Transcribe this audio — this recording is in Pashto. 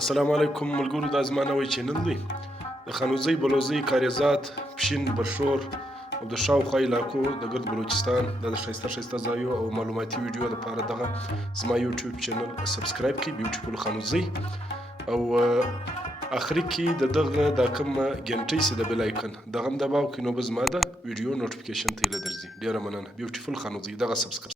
السلام علیکم ملګرو، دا زما نوی چینل دی. د خانوزۍ، بلوزۍ، کاریزات، پشین، برشور او د شاوخوا علاقو د ګرد بلوچستان د ښایسته ښایسته ځایو او معلوماتي ویډیو لپاره دغه زما یوټیوب چینل سبسکرایب کړئ، بیوټیفول خانوزۍ. او اخري کې د دغه دا کومه ګنټۍ چې د بیل آیکن دغه هم دباو کړئ، نو به زما د ویډیو نوټیفیکیشن ته هیله درځي. ډېره مننه. بیوټیفول خانوزۍ دغه سبسکرایب